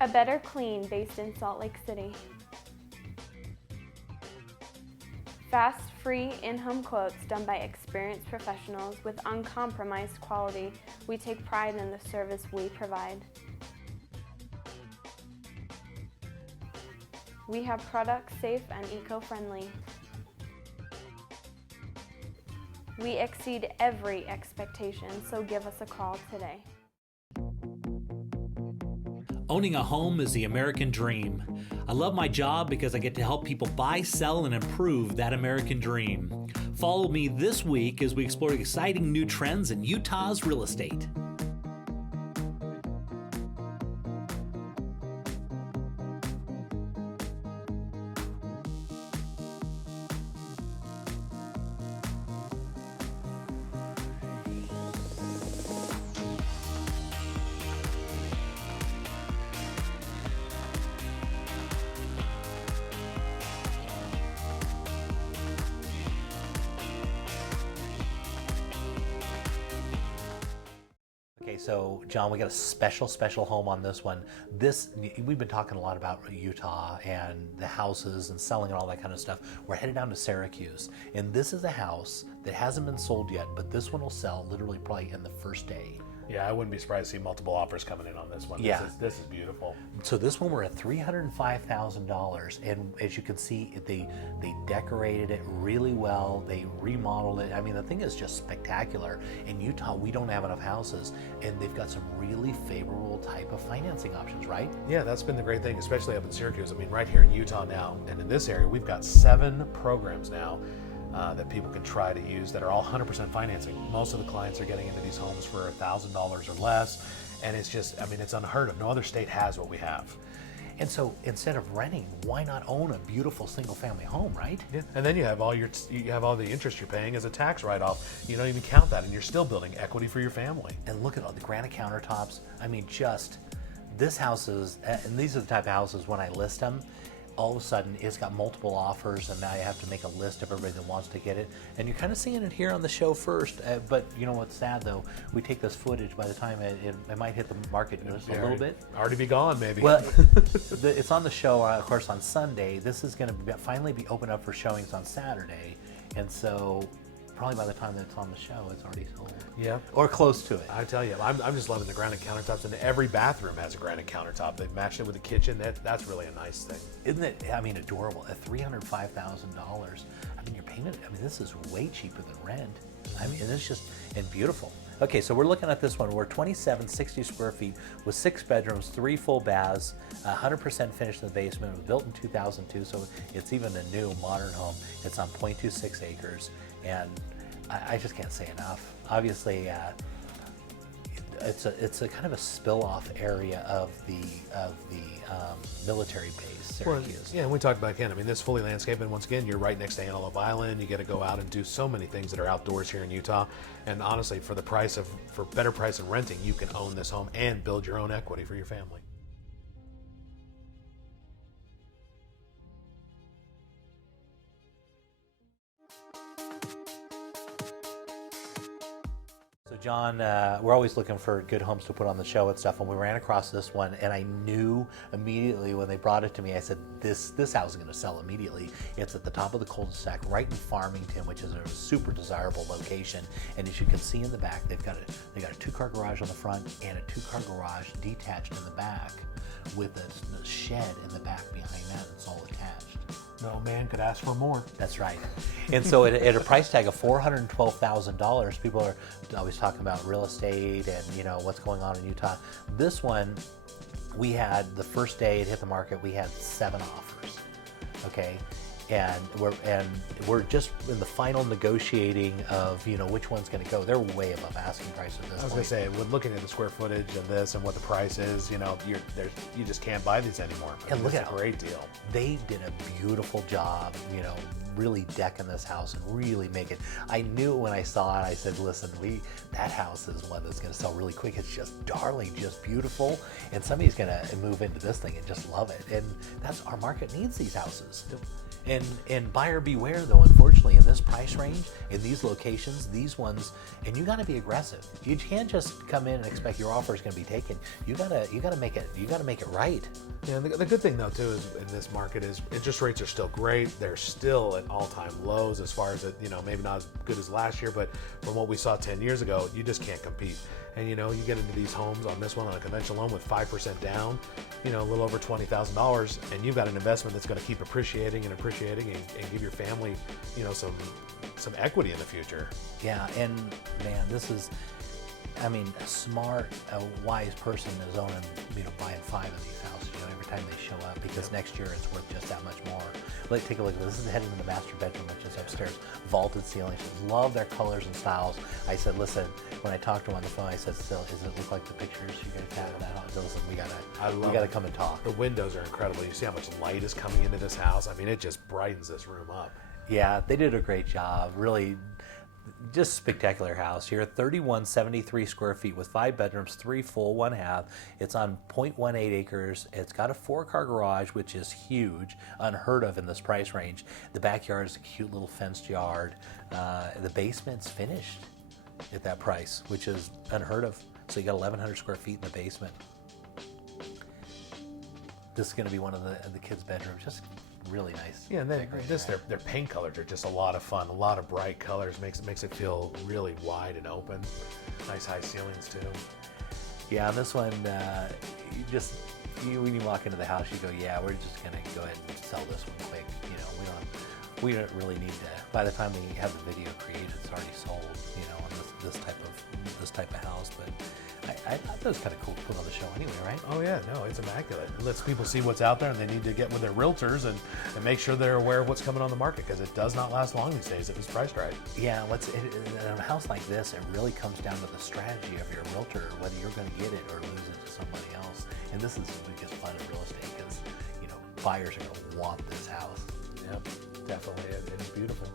A Better Clean based in Salt Lake City. Fast, free, in-home quotes done by experienced professionals with uncompromised quality. We take pride in the service we provide. We have products safe and eco-friendly. We exceed every expectation, so give us a call today. Owning a home is the American dream. I love my job because I get to help people buy, sell, and improve that American dream. Follow me this week as we explore exciting new trends in Utah's real estate. Okay, so John, we got a special home on this one. We've been talking a lot about Utah and the houses and selling and all that kind of stuff. We're headed down to Syracuse, and this is a house that hasn't been sold yet, but this one will sell literally probably in the first day. Yeah, I wouldn't be surprised to see multiple offers coming in on this one. Yeah. This is beautiful. So this one we're at $305,000, and as you can see, they decorated it really well. They remodeled it. I mean, the thing is just spectacular. In Utah, we don't have enough houses, and they've got some really favorable type of financing options, right? Yeah, that's been the great thing, especially up in Syracuse. I mean, right here in Utah now, and in this area, we've got 7 programs now that people can try to use that are all 100% financing. Most of the clients are getting into these homes for $1,000 or less, and it's just, I mean, it's unheard of. No other state has what we have. And so instead of renting, why not own a beautiful single-family home, right? Yeah. And then you have all the interest you're paying as a tax write-off. You don't even count that, and you're still building equity for your family. And look at all the granite countertops. I mean, just this house is, and these are the type of houses when I list them, all of a sudden it's got multiple offers, and now you have to make a list of everybody that wants to get it. And you're kind of seeing it here on the show first, but you know what's sad though? We take this footage, by the time it might hit the market just a little bit. Already be gone, maybe. Well, it's on the show, of course, on Sunday. This is going to finally be open up for showings on Saturday, and so probably by the time that it's on the show, it's already sold. Yeah. Or close to it. I tell you, I'm just loving the granite countertops, and every bathroom has a granite countertop. They've matched it with the kitchen. That's really a nice thing. Isn't it, I mean, adorable? At $305,000, I mean, you're paying it, I mean, this is way cheaper than rent. I mean, it's just, and beautiful. Okay, so we're looking at this one. We're 2760 square feet with 6 bedrooms, 3 full baths, 100% finished in the basement. It was built in 2002, so it's even a new modern home. It's on 0.26 acres, and I just can't say enough. Obviously, it's a kind of a spill-off area of the military base, Syracuse. Well, yeah, and we talked about again. I mean, this fully landscaped, and once again, you're right next to Antelope Island. You get to go out and do so many things that are outdoors here in Utah. And honestly, for better price than renting, you can own this home and build your own equity for your family. So John, we're always looking for good homes to put on the show and stuff, and we ran across this one, and I knew immediately when they brought it to me, I said, this house is going to sell immediately. It's at the top of the cul-de-sac, right in Farmington, which is a super desirable location. And as you can see in the back, they got a 2-car garage on the front and a 2-car garage detached in the back with a shed in the back behind that. It's all attached. No man could ask for more. That's right. And so at a price tag of $412,000, people are always talking about real estate and, you know, what's going on in Utah. This one, we had the first day it hit the market, we had 7 offers. Okay. And we're just in the final negotiating of, you know, which one's going to go. They're way above asking price at this point. I was going to say, with looking at the square footage of this and what the price is, you know, you just can't buy these anymore. And look at a great deal. They did a beautiful job, you know, really deck in this house and really make it. I knew when I saw it, I said, listen, that house is one that's going to sell really quick. It's just darling, just beautiful. And somebody's going to move into this thing and just love it. And that's our market needs these houses. And buyer beware though, unfortunately, in this price range, in these locations, these ones, and you gotta be aggressive. You can't just come in and expect your offer is gonna be taken. You gotta make it right. Yeah, the good thing though too is in this market is interest rates are still great. They're still at all-time lows as far as it, maybe not as good as last year, but from what we saw 10 years ago, you just can't compete. And you get into these homes on this one on a conventional loan with 5% down, a little over $20,000, and you've got an investment that's going to keep appreciating and give your family, some equity in the future. Yeah, and man, this is, a smart, wise person is owning, buying 5 of these houses, every time they show up, because next year it's worth just that much more. Take a look at this. This is heading to the master bedroom, which is upstairs. Vaulted ceilings. Love their colors and styles. I said, listen, when I talked to him on the phone, I said, still, does it look like the pictures you guys have of that house? Listen, we gotta come and talk. The windows are incredible. You see how much light is coming into this house? It just brightens this room up. Yeah, they did a great job. Really, just spectacular house here. 3173 square feet with 5 bedrooms, 3 full, 1 half. It's on 0.18 acres. It's got a 4-car garage, which is huge, unheard of in this price range. The backyard is a cute little fenced yard. The basement's finished at that price, which is unheard of. So you got 1,100 square feet in the basement. This is going to be one of the kids' bedrooms. Just really nice. Yeah, and then their paint colors are just a lot of fun. A lot of bright colors makes it feel really wide and open. Nice high ceilings too. Yeah, on this one, when you walk into the house, you go, yeah, we're just gonna go ahead and sell this one quick. We don't really need to. By the time we have the video created, it's already sold. On this type of house, but. I thought that was kind of cool to put on the show anyway, right? Oh yeah, no, it's immaculate. It lets people see what's out there, and they need to get with their realtors and make sure they're aware of what's coming on the market, because it does not last long these days if it's priced right. Yeah, in a house like this, it really comes down to the strategy of your realtor, whether you're going to get it or lose it to somebody else. And this is the biggest fun in real estate, because buyers are going to want this house. Yep, definitely. It's beautiful.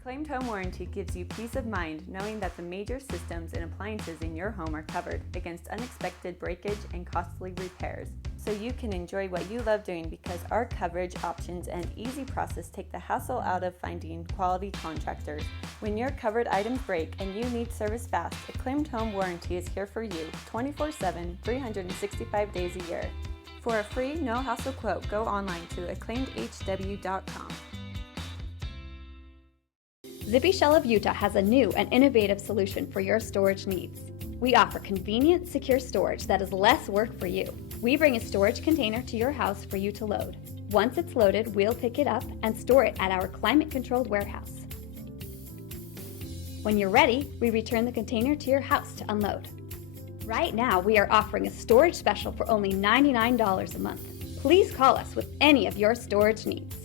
Acclaimed Home Warranty gives you peace of mind knowing that the major systems and appliances in your home are covered against unexpected breakage and costly repairs, so you can enjoy what you love doing, because our coverage options and easy process take the hassle out of finding quality contractors. When your covered items break and you need service fast, Acclaimed Home Warranty is here for you 24/7, 365 days a year. For a free, no-hassle quote, go online to acclaimedhw.com. Zippy Shell of Utah has a new and innovative solution for your storage needs. We offer convenient, secure storage that is less work for you. We bring a storage container to your house for you to load. Once it's loaded, we'll pick it up and store it at our climate-controlled warehouse. When you're ready, we return the container to your house to unload. Right now, we are offering a storage special for only $99 a month. Please call us with any of your storage needs.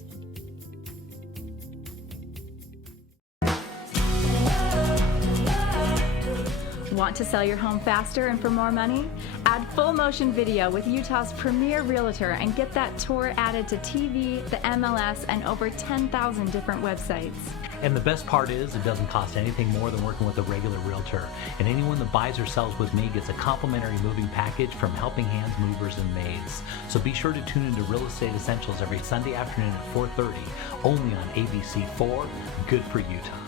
Want to sell your home faster and for more money? Add full motion video with Utah's premier realtor and get that tour added to TV, the MLS, and over 10,000 different websites. And the best part is it doesn't cost anything more than working with a regular realtor. And anyone that buys or sells with me gets a complimentary moving package from Helping Hands Movers and Maids. So be sure to tune into Real Estate Essentials every Sunday afternoon at 4:30, only on ABC4, good for Utah.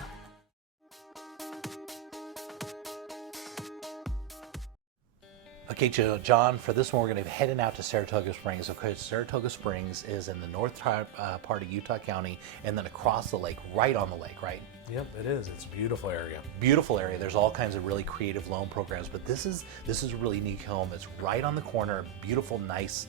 Okay, John, for this one, we're going to be heading out to Saratoga Springs. Okay, Saratoga Springs is in the north part of Utah County, and then across the lake, right on the lake, right? Yep, it is. It's a beautiful area. Beautiful area. There's all kinds of really creative loan programs, but this is a really unique home. It's right on the corner, beautiful, nice,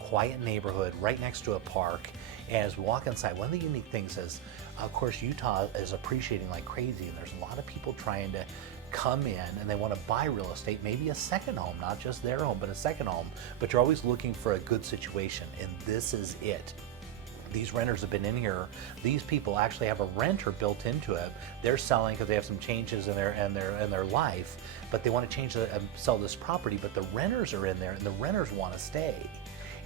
quiet neighborhood, right next to a park. And as we walk inside, one of the unique things is, of course, Utah is appreciating like crazy, and there's a lot of people trying to come in and they want to buy real estate, maybe a second home, not just their home, but a second home, but you're always looking for a good situation, and this is it. these renters have been in here. These people actually have a renter built into it. They're selling because they have some changes in their life, but they want to sell this property. But the renters are in there, and the renters want to stay.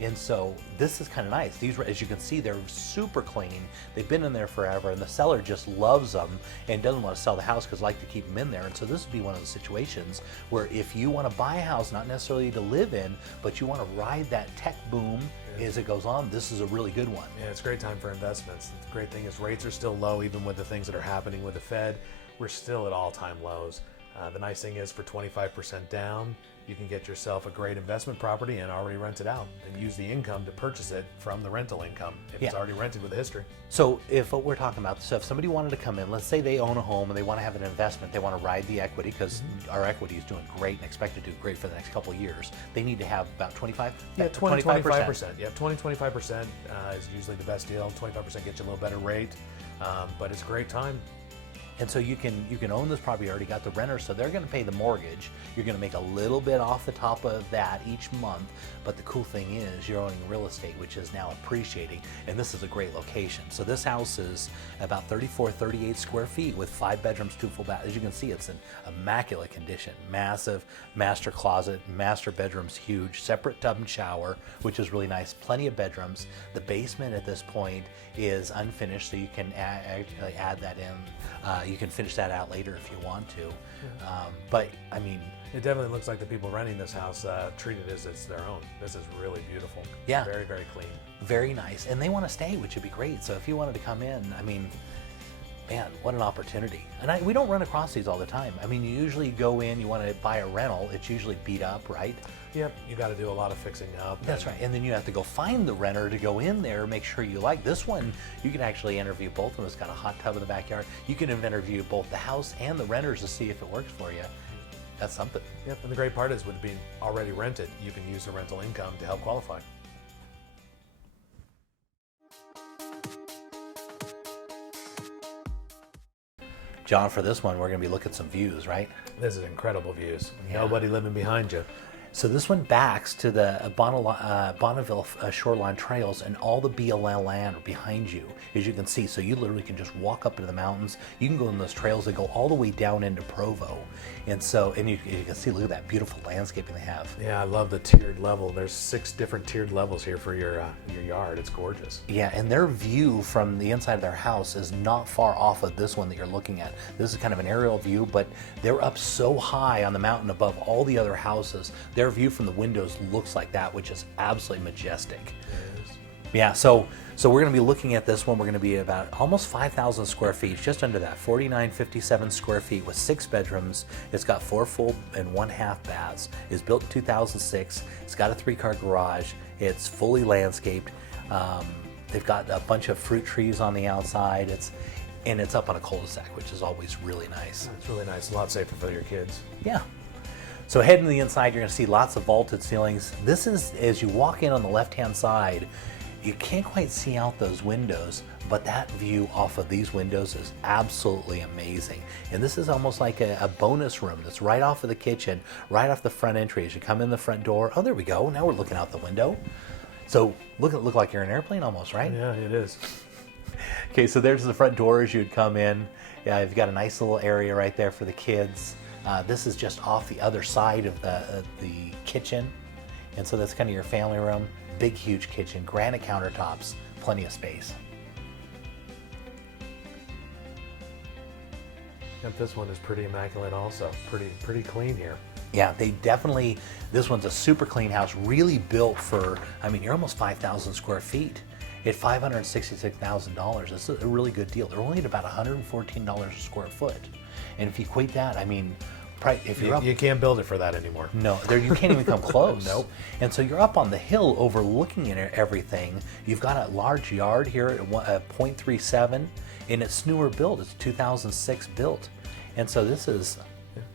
And so this is kind of nice. These, as you can see, they're super clean. They've been in there forever, and the seller just loves them and doesn't want to sell the house because like to keep them in there. And so this would be one of the situations where if you want to buy a house, not necessarily to live in, but you want to ride that tech boom as it goes on, this is a really good one. Yeah, it's a great time for investments. The great thing is rates are still low, even with the things that are happening with the Fed. We're still at all-time lows. The nice thing is for 25% down, you can get yourself a great investment property and already rent it out and use the income to purchase it from the rental income if it's already rented with a history. So if what we're talking about, so if somebody wanted to come in, let's say they own a home and they want to have an investment, they want to ride the equity because our equity is doing great and expected to do great for the next couple of years. They need to have about 25%. Yeah, 25%. Yeah, 25% is usually the best deal. 25% gets you a little better rate, but it's a great time. And so you can own this property. You already got the renter, so they're going to pay the mortgage. You're going to make a little bit off the top of that each month. But the cool thing is you're owning real estate, which is now appreciating. And this is a great location. So this house is about 38 square feet with 5 bedrooms, 2 full baths. As you can see, it's in immaculate condition. Massive master closet, master bedroom's huge, separate tub and shower, which is really nice. Plenty of bedrooms. The basement at this point is unfinished, so you can add that in. You can finish that out later if you want to. But I mean, it definitely looks like the people renting this house treat it as it's their own. This is really beautiful. Yeah. Very, very clean. Very nice. And they want to stay, which would be great. So if you wanted to come in, I mean, man, what an opportunity. And we don't run across these all the time. I mean, you usually go in, you want to buy a rental, it's usually beat up, right? Yep, you got to do a lot of fixing up. That's right. And then you have to go find the renter to go in there, make sure you like this one. You can actually interview both of them. It's got a hot tub in the backyard. You can interview both the house and the renters to see if it works for you. That's something. Yep, and the great part is with being already rented, you can use the rental income to help qualify. John, for this one, we're going to be looking at some views, right? This is incredible views. Nobody living behind you. So this one backs to the Bonneville Shoreline Trails, and all the BLL land are behind you, as you can see. So you literally can just walk up into the mountains. You can go in those trails that go all the way down into Provo. And so, and you can see, look at that beautiful landscaping they have. Yeah, I love the tiered level. There's 6 different tiered levels here for your yard. It's gorgeous. Yeah, and their view from the inside of their house is not far off of this one that you're looking at. This is kind of an aerial view, but they're up so high on the mountain above all the other houses. Their view from the windows looks like that, which is absolutely majestic. It is. Yeah, so we're going to be looking at this one. We're going to be about almost 5,000 square feet, just under that, 4,957 square feet with 6 bedrooms. It's got 4 full and 1 half baths. It's built in 2006. It's got a 3-car garage. It's fully landscaped. They've got a bunch of fruit trees on the outside. It's up on a cul-de-sac, which is always really nice. It's really nice. A lot safer for your kids. Yeah. So heading to the inside, you're going to see lots of vaulted ceilings. This is, as you walk in on the left-hand side, you can't quite see out those windows, but that view off of these windows is absolutely amazing. And this is almost like a bonus room that's right off of the kitchen, right off the front entry. As you come in the front door, oh, there we go. Now we're looking out the window. So look like you're in an airplane almost, right? Yeah, it is. Okay, so there's the front door as you'd come in. Yeah, you've got a nice little area right there for the kids. This is just off the other side of the kitchen. And so that's kind of your family room. Big, huge kitchen, granite countertops, plenty of space. Yep, this one is pretty immaculate also. Pretty clean here. Yeah, they definitely, this one's a super clean house, really built for, I mean, you're almost 5,000 square feet. At $566,000, it's a really good deal. They're only at about $114 a square foot. And if you equate that, I mean, if you're up, you can't build it for that anymore. No, you can't even come close. Nope. And so you're up on the hill overlooking everything. You've got a large yard here at 0.37, and it's newer built. It's 2006 built. And so this is...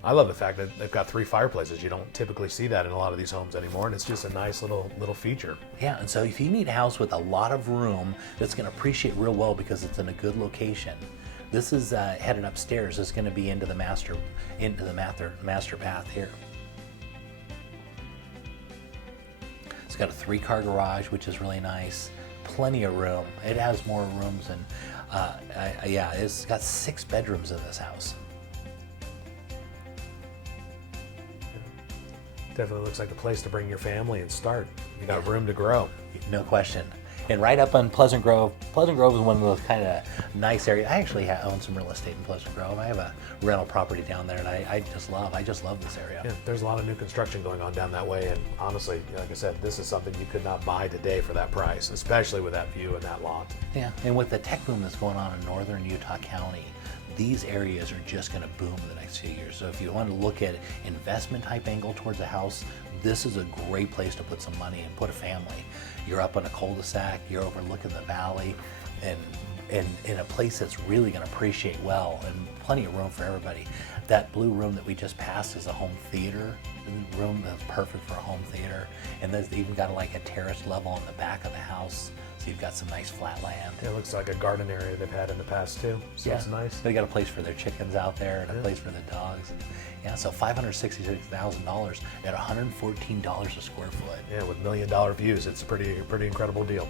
I love the fact that they've got 3 fireplaces. You don't typically see that in a lot of these homes anymore, and it's just a nice little feature. Yeah, and so if you need a house with a lot of room that's going to appreciate real well because it's in a good location, this is headed upstairs. It's going to be into the master path here. It's got a 3-car garage, which is really nice. plenty of room. It has more rooms than, yeah, it's got 6 bedrooms in this house. Definitely looks like a place to bring your family and start. You got room to grow. No question. And right up on Pleasant Grove. Pleasant Grove is one of those kind of nice areas. I actually own some real estate in Pleasant Grove. I have a rental property down there, and I just love this area. Yeah, there's a lot of new construction going on down that way, and honestly, like I said, this is something you could not buy today for that price, especially with that view and that lot. Yeah, and with the tech boom that's going on in northern Utah County, these areas are just going to boom in the next few years. So if you want to look at investment type angle towards a house, this is a great place to put some money and put a family. You're up on a cul-de-sac, you're overlooking the valley, and in a place that's really going to appreciate well, and plenty of room for everybody. That blue room that we just passed is a home theater room that's perfect for a home theater, and there's even got like a terrace level on the back of the house, so you've got some nice flat land. It looks like a garden area they've had in the past too, so it's nice. They got a place for their chickens out there and a place for the dogs. And, yeah, so $566,000 at $114 a square foot. Yeah, with $1 million views, it's a pretty incredible deal.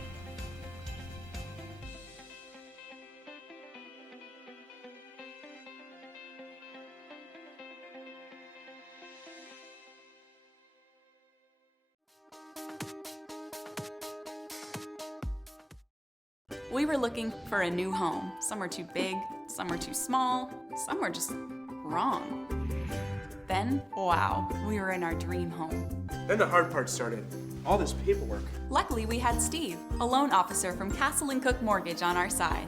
We were looking for a new home. Some were too big, some were too small, some were just wrong. Then, wow, we were in our dream home. Then the hard part started. All this paperwork. Luckily, we had Steve, a loan officer from Castle & Cook Mortgage, on our side.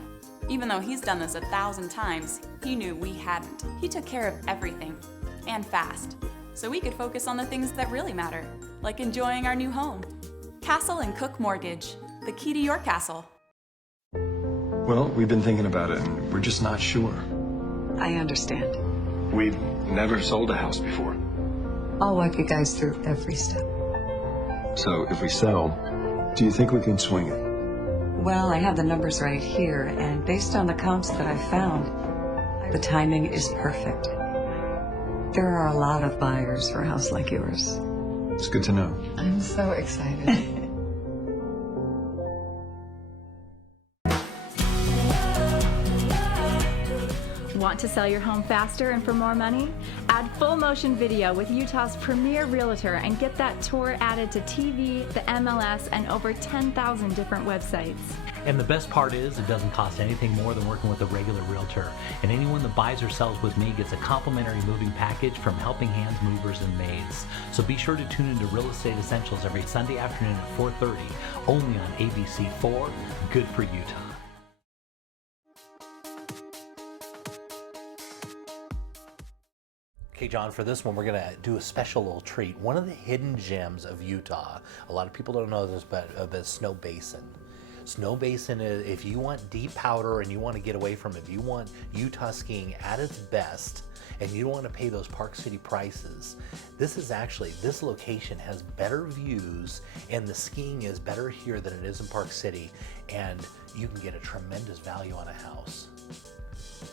Even though he's done this 1,000 times, he knew we hadn't. He took care of everything, and fast, so we could focus on the things that really matter, like enjoying our new home. Castle & Cook Mortgage, the key to your castle. Well, we've been thinking about it, and we're just not sure. I understand. We've never sold a house before. I'll walk you guys through every step. So if we sell, do you think we can swing it? Well, I have the numbers right here, and based on the comps that I found, the timing is perfect. There are a lot of buyers for a house like yours. It's good to know. I'm so excited. Want to sell your home faster and for more money? Add full motion video with Utah's premier realtor and get that tour added to TV, the MLS, and over 10,000 different websites. And the best part is it doesn't cost anything more than working with a regular realtor. And anyone that buys or sells with me gets a complimentary moving package from Helping Hands Movers and Maids. So be sure to tune into Real Estate Essentials every Sunday afternoon at 4:30, only on ABC4, good for Utah. Okay, John, for this one, we're going to do a special little treat. One of the hidden gems of Utah, a lot of people don't know this, but the Snow Basin. Snow Basin is, if you want deep powder and you want to get away from it, if you want Utah skiing at its best, and you don't want to pay those Park City prices, this location has better views, and the skiing is better here than it is in Park City, and you can get a tremendous value on a house.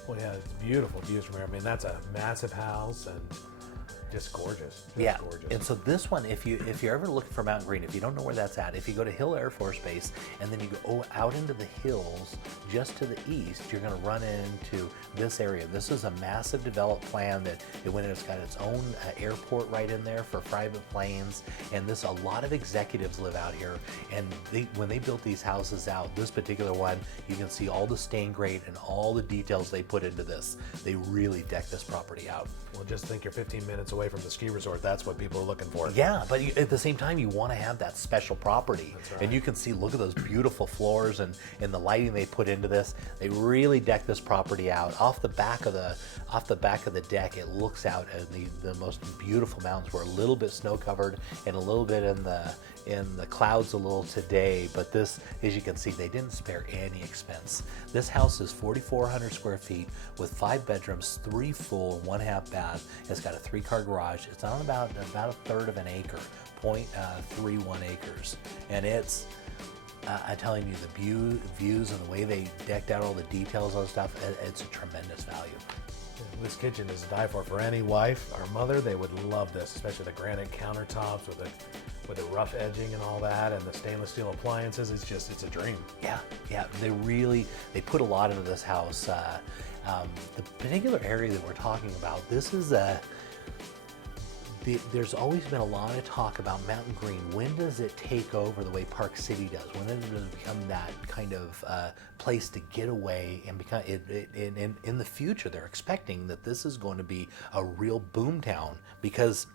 Well, yeah, it's beautiful views from here. I mean, that's a massive house and just gorgeous. Yeah, gorgeous. and so this one, if you're ever looking for Mountain Green, if you don't know where that's at, if you go to Hill Air Force Base and then you go out into the hills just to the east, you're going to run into this area. This is a massive developed plan that it's got its own airport right in there for private planes, and a lot of executives live out here. And when they built these houses out, this particular one, you can see all the stain grade and all the details they put into this. They really decked this property out. Well, just think you're 15 minutes away from the ski resort. That's what people are looking for. Yeah, but at the same time, you want to have that special property. That's right. And you can see, look at those beautiful floors and the lighting they put into this. They really decked this property out. Off the back of the deck, it looks out at the most beautiful mountains. We're a little bit snow covered and a little bit in the clouds a little today, but this, as you can see, they didn't spare any expense. This house is 4,400 square feet with 5 bedrooms, 3 full and 1 half bath. It's got a 3-car garage. It's on about a third of an acre, 0.31 acres, and it's I'm telling you, the views and the way they decked out all the details on stuff, it's a tremendous value. This kitchen is a die for any wife or mother. They would love this, especially the granite countertops with the with the rough edging and all that, and the stainless steel appliances. It's a dream. Yeah, they put a lot into this house. The particular area that we're talking about, this is there's always been a lot of talk about Mountain Green. When does it take over the way Park City does? When does it become that kind of place to get away and become? In the future, they're expecting that this is going to be a real boom town because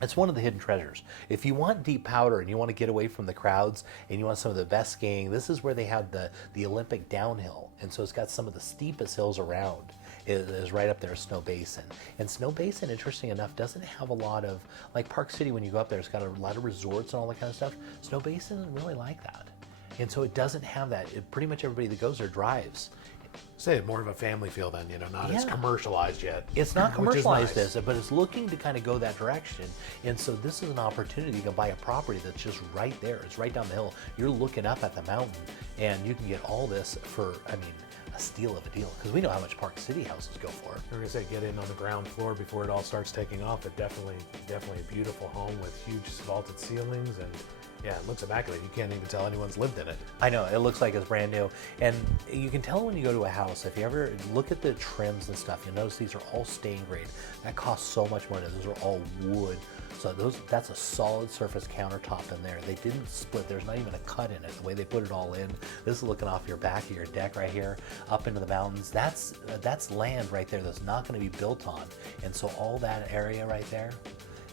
it's one of the hidden treasures. If you want deep powder and you want to get away from the crowds and you want some of the best skiing, this is where they have the Olympic downhill. And so it's got some of the steepest hills around. It is right up there, Snow Basin. And Snow Basin, interesting enough, doesn't have a lot of, like Park City, when you go up there, it's got a lot of resorts and all that kind of stuff. Snow Basin isn't really like that. And so it doesn't have that. Pretty much everybody that goes there drives. Say more of a family feel then, not as commercialized yet. It's not commercialized nice. but it's looking to kind of go that direction. And so this is an opportunity to buy a property that's just right there. It's right down the hill. You're looking up at the mountain and you can get all this for, a steal of a deal, because we know how much Park City houses go for. We're gonna say get in on the ground floor before it all starts taking off. But definitely a beautiful home with huge vaulted ceilings, and yeah, it looks immaculate. You can't even tell anyone's lived in it. I know, it looks like it's brand new. And you can tell when you go to a house, if you ever look at the trims and stuff, you'll notice these are all stain grade. That costs so much money. Those are all wood. So that's a solid surface countertop in there. They didn't split. There's not even a cut in it. The way they put it all in. This is looking off your back of your deck right here, up into the mountains. That's land right there that's not going to be built on. And so all that area right there,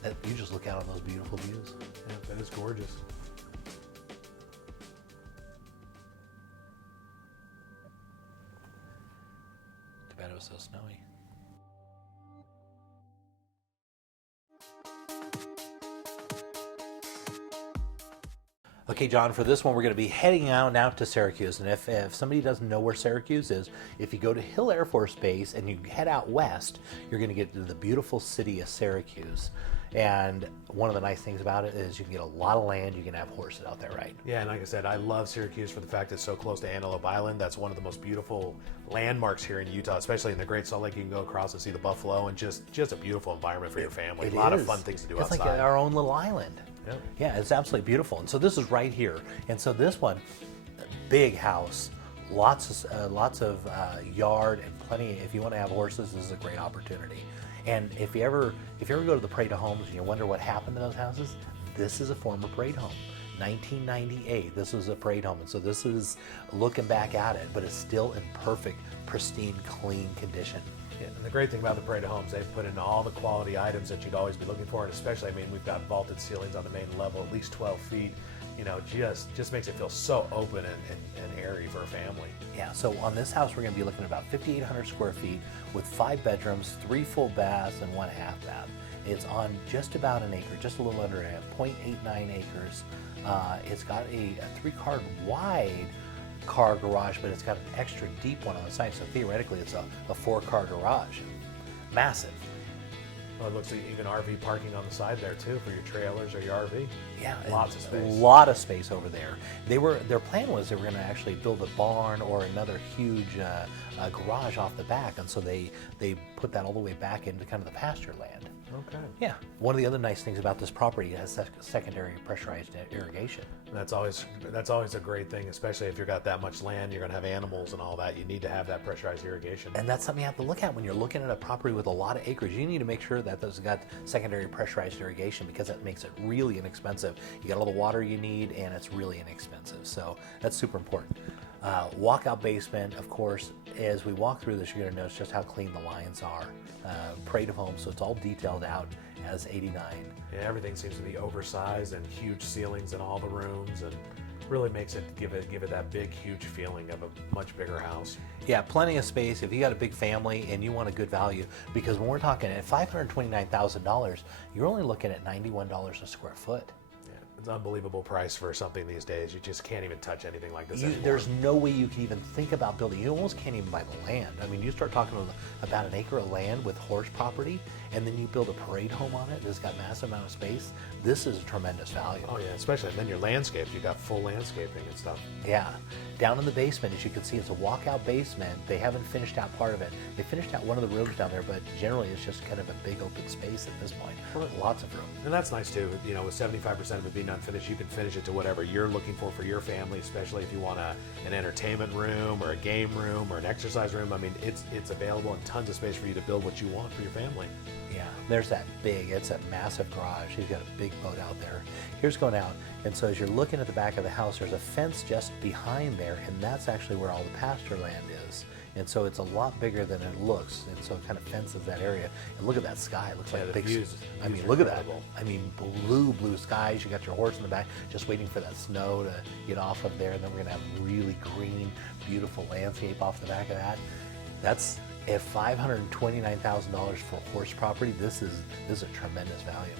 you just look out on those beautiful views. Yeah, that is gorgeous. Too bad it was so snowy. Okay, John, for this one, we're going to be heading out to Syracuse. And if somebody doesn't know where Syracuse is, if you go to Hill Air Force Base and you head out west, you're going to get to the beautiful city of Syracuse. And one of the nice things about it is you can get a lot of land. You can have horses out there, right? Yeah, and like I said, I love Syracuse for the fact it's so close to Antelope Island. That's one of the most beautiful landmarks here in Utah, especially in the Great Salt Lake. You can go across and see the buffalo, and just a beautiful environment for your family. A lot of fun things to do outside. It's like our own little island. Yeah, it's absolutely beautiful. And so this is right here. And so this one, big house, lots of yard and plenty. If you want to have horses, this is a great opportunity. And if you ever go to the Parade of Homes and you wonder what happened to those houses, this is a former Parade home. 1998, this was a Parade home. And so this is looking back at it, but it's still in perfect, pristine, clean condition. Yeah, and the great thing about the Parade of Homes, they've put in all the quality items that you'd always be looking for, and especially, we've got vaulted ceilings on the main level, at least 12 feet. Just makes it feel so open and airy for a family. Yeah, so on this house, we're going to be looking at about 5,800 square feet with 5 bedrooms, 3 full baths, and 1 half bath. It's on just about an acre, just a little under 0.89 acres. It's got a 3-car wide car garage, but it's got an extra deep one on the side, so theoretically it's a 4-car garage. Massive. Well, it looks like even RV parking on the side there too for your trailers or your RV. Yeah, lots of space. A lot of space over there. Their plan was they were going to actually build a barn or another huge garage off the back, and so they put that all the way back into kind of the pasture land. Okay. Yeah. One of the other nice things about this property, it has secondary pressurized irrigation. That's always a great thing, especially if you've got that much land, you're going to have animals and all that. You need to have that pressurized irrigation. And that's something you have to look at when you're looking at a property with a lot of acreage. You need to make sure that it's got secondary pressurized irrigation, because that makes it really inexpensive. You get all the water you need, and it's really inexpensive. So that's super important. Walkout basement, of course. As we walk through this, you're going to notice just how clean the lines are. Parade of Homes, so it's all detailed out as 89. Yeah, everything seems to be oversized and huge ceilings in all the rooms, and really makes it give it that big, huge feeling of a much bigger house. Yeah, plenty of space if you got a big family and you want a good value, because when we're talking at $529,000, you're only looking at $91 a square foot. It's an unbelievable price for something these days. You just can't even touch anything like this anymore. There's no way you can even think about building. You almost can't even buy the land. I mean, you start talking about an acre of land with horse property, and then you build a parade home on it that's got massive amount of space. This is a tremendous value. Oh yeah, especially, and then your landscapes. You got full landscaping and stuff. Yeah. Down in the basement, as you can see, it's a walkout basement. They haven't finished out part of it. They finished out one of the rooms down there, but generally it's just kind of a big open space at this point. Lots of room. And that's nice too. You know, with 75% of it being unfinished, you can finish it to whatever you're looking for your family, especially if you want an entertainment room or a game room or an exercise room. I mean, it's available and tons of space for you to build what you want for your family. Yeah, there's that it's a massive garage. He's got a big boat out there. Here's going out. And so as you're looking at the back of the house, there's a fence just behind there, and that's actually where all the pasture land is. And so it's a lot bigger than it looks, and so it kind of fences that area. And look at that sky. It looks like a big. I mean, look at that. I mean, blue skies. You got your horse in the back, just waiting for that snow to get off of there, and then we're gonna have really green, beautiful landscape off the back of that. That's at $529,000 for horse property. This is a tremendous value.